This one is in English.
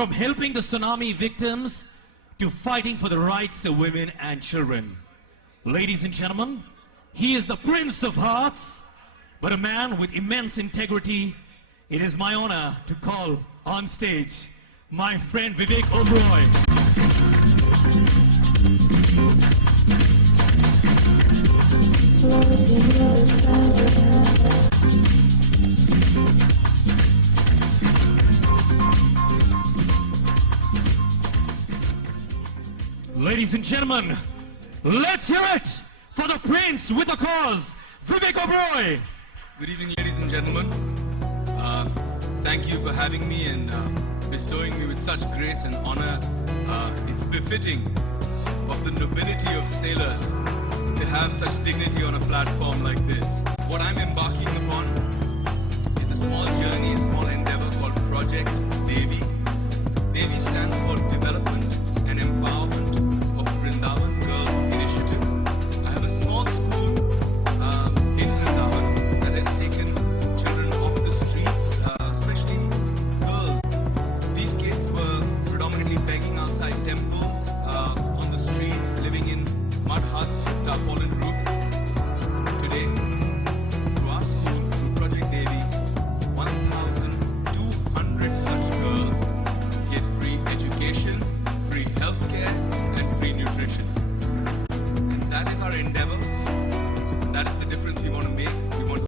from helping the tsunami victims to fighting for the rights of women and children. Ladies and gentlemen, he is the Prince of Hearts, but a man with immense integrity. It is my honor to call on stage my friend Vivek Oberoi. Ladies and gentlemen, let's hear it for the Prince with a cause, Vivek Oberoi. Good evening, ladies and gentlemen. Thank you for having me and bestowing me with such grace and honor. It's befitting of the nobility of sailors to have such dignity on a platform like this. What I'm embarking upon is a small journey, a small endeavor called Project Devi. Devi stands